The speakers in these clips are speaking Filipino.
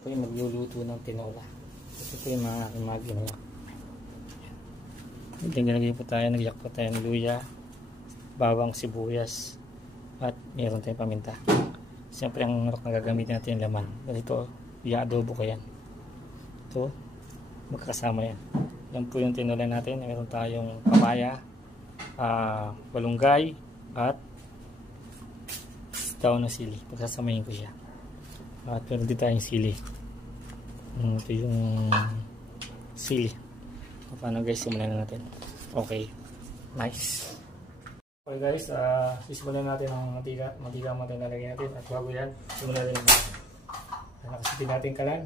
po yung magluluto ng tinola. Ito po yung mga aking mga ginawa. Nilagay po tayo, nagyak po tayo ng luya, bawang, sibuyas, at meron tayong paminta. Siyempre ang marok na gagamitin natin yung laman. Ito, i-adobo ko yan. Ito, magkakasama yan. Yan po yung tinola natin. Meron tayong papaya, balunggay, at daon ng sili. Pagsasamahin ko siya. At meron din tayong sili. Ito yung sili. Paano guys, simulan na natin. Okay, nice. Okay guys, sisimulan natin ang mantika. Mantika mo natin nalagyan natin. At bago yan, simulan natin natin. Nakasipin natin kalan.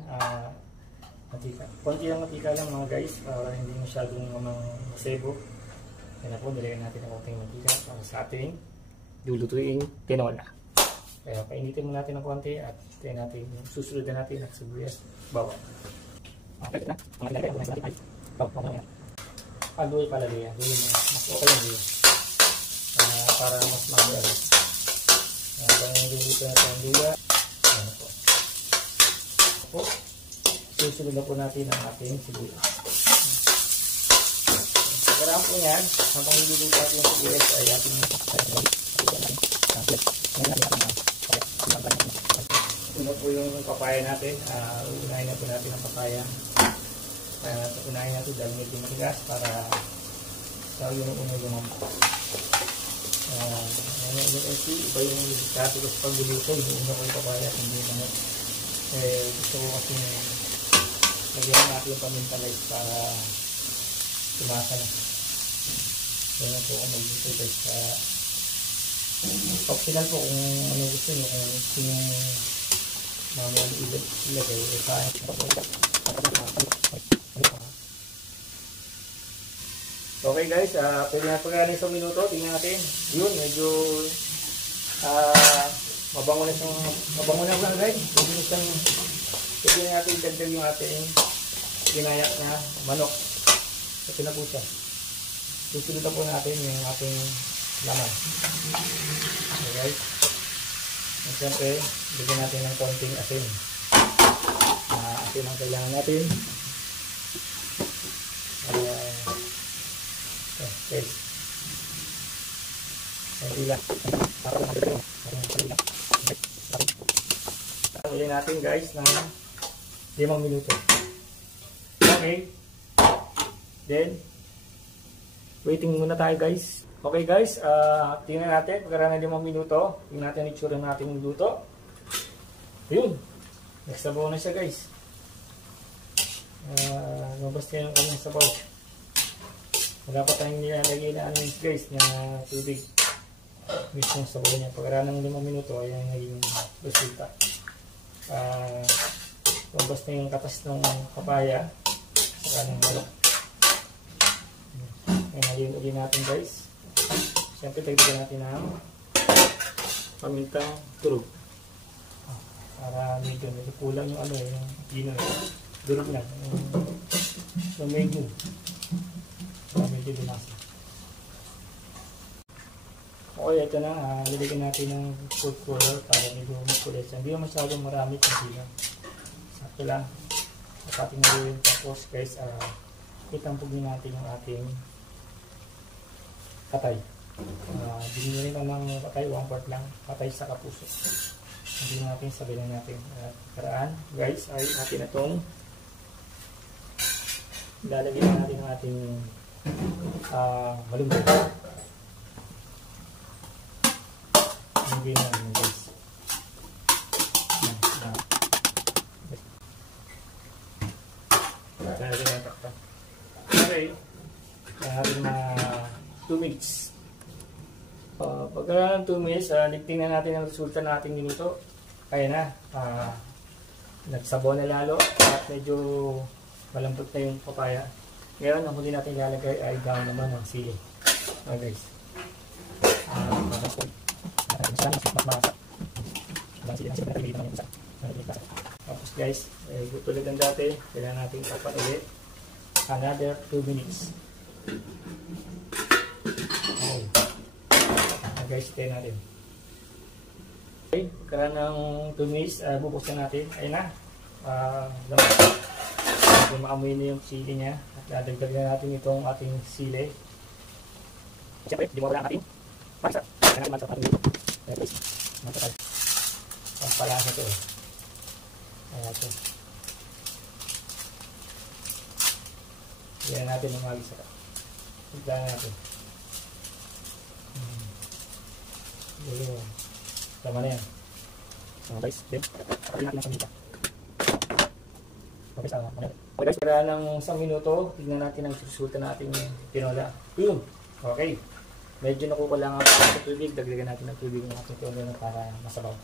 Mantika. Konti lang mantika lang mga guys. Para hindi masyadong masebo. Yan na po, nilagyan natin ang konting mantika para sa ating lulutuin tinola. Kaya painitin mo natin ng konti at susunod na natin ang sibuyas, bawang. Okay na. Ang nilagay natin ay bawang. Aluay pala diyan. Mas okay lang diyan. Para mas maganda. Kaya niluluto natin ang luya. Ayan po. Po. Susunod na po natin ang ating sibuyas. Pagkaraan po yan, habang niluluto natin ang sibuyas ay ating ito po yung papaya natin. Unahin na po natin ang papaya. Unahin natin dahil medyo matigas para sa yung unang lumampo. Iba yung kaso ko sa pagluluto. Una ko yung papaya at hindi naman. Gusto ko kasi lagyan natin yung paminta guys para tumasa na. Ganyan po kung magluluto guys. Optional po kung ano gusto nyo, kung gusto nyo mamaya ilagay okay guys, pwede na pagkakalin sa minuto. Tingnan natin yun, medyo mabango na lang guys. Pwede na natin idagdag yung ating ginayak na manok sa pinapusa. Susunod na po natin yung ating laman. Okay guys. At siyempre, bigyan natin ng konting asin. Asin ang kailangan natin. Okay. Konti lang. Ulit natin guys ng 5 minuto. Okay. Then, waiting muna tayo guys. Okay guys, tingnan natin pagkaraan ng 5 minuto. Tingnan natin yung itsura natin yung luto. Ayun, nagsabaw na siya guys. Lumabas na yung kanyang sabaw. Wala pa tayong nilalagay na guys na tubig. Mismo yung sabaw niya. Pagkaraan ng 5 minuto, ayan yung naging resulta. Lumabas na yung katas ng papaya sa kanang malok. Ayan, naging uli natin guys. Siyempre, tagdagan natin ng pamintang turog. Para medyo kulang yung yung pino. Durog na. Yung medyo. Para medyo binasa. Okay, ito na. Nilagyan natin ng food color para medyo makulit. Hindi yung masyadong marami kung lang. Sakto lang. At ating nilagyan. Tapos guys, itampugin natin yung ating patay. Binili naman ng patay, 1/4 lang. Patay sa kapuso. Hindi natin sabihin natin. Karaan, guys, ay atin na itong lalagyan natin ang ating malunggay. Malunggay natin guys. Lalagyan natin ito. Okay. Natin na 2 minutes. Pagka ng 2 minutes, tingnan natin ang resulta ng ating minuto. Kaya na, nagsabaw na lalo at medyo malambot na yung papaya. Ngayon, ang huli natin ilalagay ay daon naman ng sili. Guys. Tapos guys, tulad ng dati, kailangan natin tapan ulit another 2 minutes. Okay. Guys, tayo natin. Okay, pagkaraan ng 2 minutes, bubuksan natin. Ayun na. labas. Medyo maamoy na yung sili niya. At dadagdagan natin itong ating sili. Siyempre, hindi mo wala ang ating pasta. Kaya naman sa ating dito. Kaya guys, matakal. Ang palasa ito eh. Kaya ito. Yan natin ng mga isa. Tignan natin. Tama na yan. Guys, then, pagkain natin ang paminta. Okay, sama. Okay guys, kaya ng 1 minuto, tignan natin ang resulta natin tinola. Yun. Okay. Medyo nakukulangan pa sa tubig. Dagdagan natin ng tubig ng ating tinola para masabaw.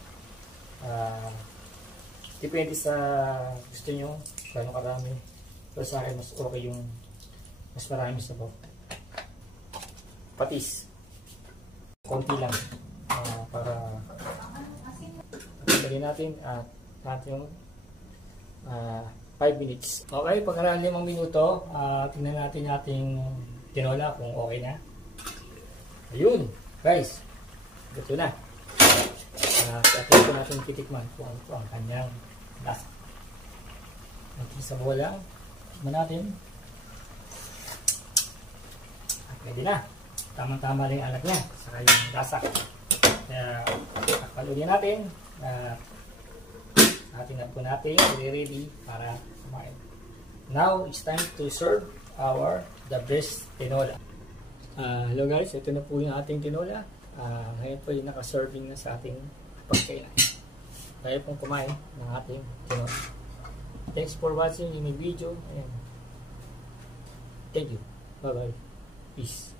Depende sa gusto nyo, kano karami. Pero sa akin, mas okay yung mas marami sabaw. Patis. Konti lang. Para lagyan natin at natin 5 minutes. Okay, pagkaraan 5 minuto, tingnan natin yung ating tinola kung okay na. Ayun, guys. Ito na. Ito natin titikman kung ano po ang kanyang lasa. Natin sa bola. Tignan natin. Pwede na. Tamang-tama lang yung alat niya. Saka yung lasa. Kaya, palunin natin. Atin na po natin. Ready para kumain. Now, it's time to serve the best tinola. Hello guys, ito na po yung ating tinola. Ngayon po yung naka-serving na sa ating pagkainan. Kaya pong kumain ng ating tinola. Thanks for watching yung video. Ayan. Thank you. Bye-bye. Peace.